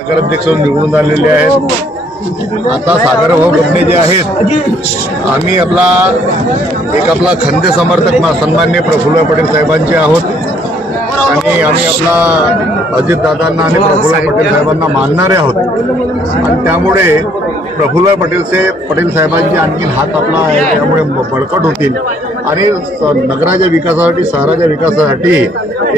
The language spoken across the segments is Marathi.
नगराध्यक्ष निवडून आलेले आहेत. आता सागरभाऊ गबने जे आहेत, आम्ही आपला खंदे समर्थक सन्माननीय प्रफुल्ल पटेल साहेबांचे आहोत आणि आम्ही आपला अजितदादांना आणि प्रफुल्ल पटेल साहेबांना मानणारे आहोत आणि त्यामुळे प्रफुल्ल पटेल साहेबांचे आणखीन हात आपला आहे, त्यामुळे बळकट होतील आणि नगराच्या विकासासाठी, शहराच्या विकासासाठी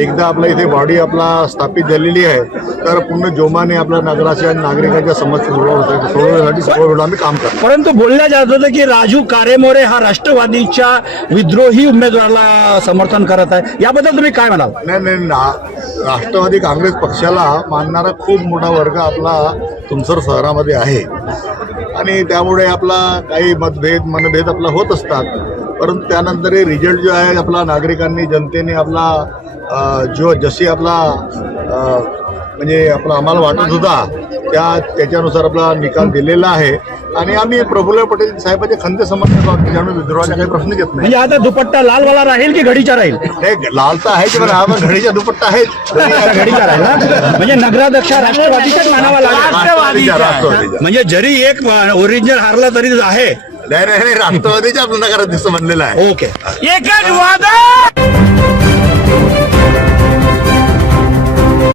एकदा आपला इथे बॉडी आपला स्थापित झालेली आहे तर पूर्ण जोमाने आपल्या नगराच्या नागरिकांच्या समस्या सोडवण्यासाठी सर्व आम्ही काम करतो. परंतु बोलल्या जात होतं की राजू कारेमोरे हा राष्ट्रवादीच्या विद्रोही उमेदवाराला समर्थन करत आहे, याबद्दल तुम्ही काय म्हणाल? नाही, राष्ट्रवादी काँग्रेस पक्षाला मानणारा खूप मोठा वर्ग आपला तुमसर शहरामध्ये आहे आणि त्यामुळे आपला काही मनभेद आपला होत असतात, परंतु त्यानंतर रिझल्ट जो आहे आपला नागरिकांनी, जनतेने आपला जशी आपला म्हणजे आपला आम्हाला वाटत होता त्याच्यानुसार आपला निकाल दिलेला आहे आणि आम्ही प्रफुल्ल पटेल साहेबांचे खंदे समर्थक आहोत, त्याच्यामुळे विद्रोहाचा काही प्रश्न येत नाही. म्हणजे आता दुपट्टा लालवाला राहील की घडीचा राहील? हे लाल तर आहे की बरं, घडीचा दुपट्टा आहे, घडीचा राहील ना? म्हणजे नगराध्यक्ष राष्ट्रवादीचाच मानावा लागेल. म्हणजे जरी एक ओरिजिनल हारला तरी आहे. नाही, राष्ट्रवादीच्या आपल्या नगराध्यक्ष म्हणलेला आहे. ओके.